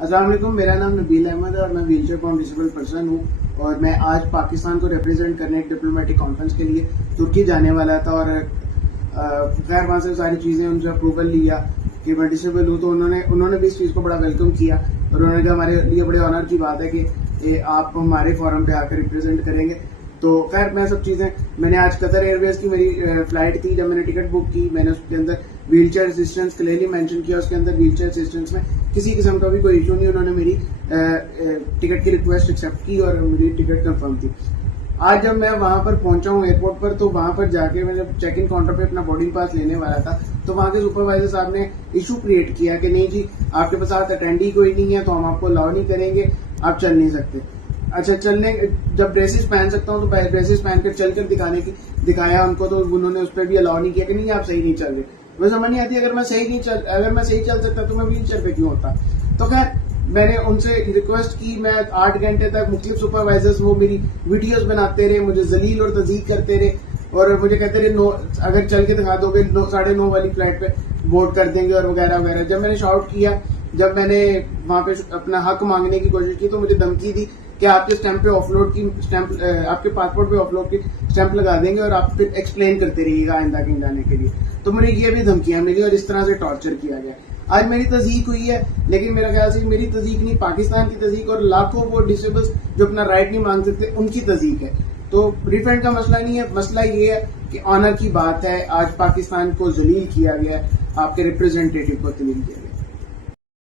अस्सलाम वालेकुम, मेरा नाम नबील अहमद है और मैं व्हीलचेयर फॉर डिसेबल पर्सन हूँ और मैं आज पाकिस्तान को रिप्रेजेंट करने एक डिप्लोमेटिक कॉन्फ्रेंस के लिए तुर्की जाने वाला था और खैर वहाँ से सारी चीज़ें उनसे अप्रूवल लिया कि मैं डिसेबल हूँ, तो उन्होंने भी इस चीज़ को बड़ा वेलकम किया और उन्होंने कहा हमारे लिए बड़े ऑनर की बात है कि आप हमारे फोरम पे आकर रिप्रेजेंट करेंगे। तो खैर मैं सब चीज़ें मैंने आज कतर एयरवेज की मेरी फ्लाइट थी, जब मैंने टिकट बुक की मैंने उसके अंदर व्हीलचेयर असिस्टेंस क्लियरली मेंशन किया, उसके अंदर व्हीलचेयर असिस्टेंस में किसी किस्म का भी कोई इशू नहीं, उन्होंने मेरी टिकट की रिक्वेस्ट एक्सेप्ट की और मेरी टिकट कंफर्म थी। आज जब मैं वहां पर पहुंचा हूँ एयरपोर्ट पर, तो वहां पर जाके मैं जब चेक इन काउंटर पे अपना बोर्डिंग पास लेने वाला था तो वहां के सुपरवाइजर साहब ने इशू क्रिएट किया कि नहीं जी आपके पास अटेंडी कोई नहीं है तो हम आपको अलाउ नहीं करेंगे, आप चल नहीं सकते। अच्छा, चलने जब ड्रेसेस पहन सकता हूँ तो ड्रेसेस पहनकर चलकर दिखाया उनको, तो उन्होंने उस पर भी अलाउ नहीं किया कि नहीं आप सही नहीं चल रहे। मुझे समझ नहीं आती, अगर मैं सही चल सकता तो मैं व्हीलचेयर पे क्यों होता। तो खैर मैंने उनसे रिक्वेस्ट की, मैं 8 घंटे तक मुख्तलिफ सुपरवाइजर्स वो मेरी वीडियोस बनाते रहे, मुझे जलील और तज़ीक करते रहे और मुझे कहते रहे अगर चल के दिखा दोगे 9:30 वाली फ्लाइट पे बोर्ड कर देंगे और वगैरह वगैरह। जब मैंने शाउट किया, जब मैंने वहां पे अपना हक मांगने की कोशिश की तो मुझे धमकी दी कि आपके स्टैंप पे ऑफलोड की स्टैंप आपके पासपोर्ट पे ऑफलोड की स्टैंप लगा देंगे और आप फिर एक्सप्लेन करते रहिएगा आइंदा कहीं जाने के लिए। तो मुझे ये भी धमकियां मिली और इस तरह से टॉर्चर किया गया। आज मेरी तज़ीक हुई है, लेकिन मेरा ख्याल से मेरी तज़ीक नहीं, पाकिस्तान की तज़ीक और लाखों वो डिसेबल्स जो अपना राइट नहीं मांग सकते उनकी तज़ीक है। तो रिफंड का मसला नहीं है, मसला ये है कि ऑनर की बात है, आज पाकिस्तान को जलील किया गया है, आपके रिप्रेजेंटेटिव को तलील किया।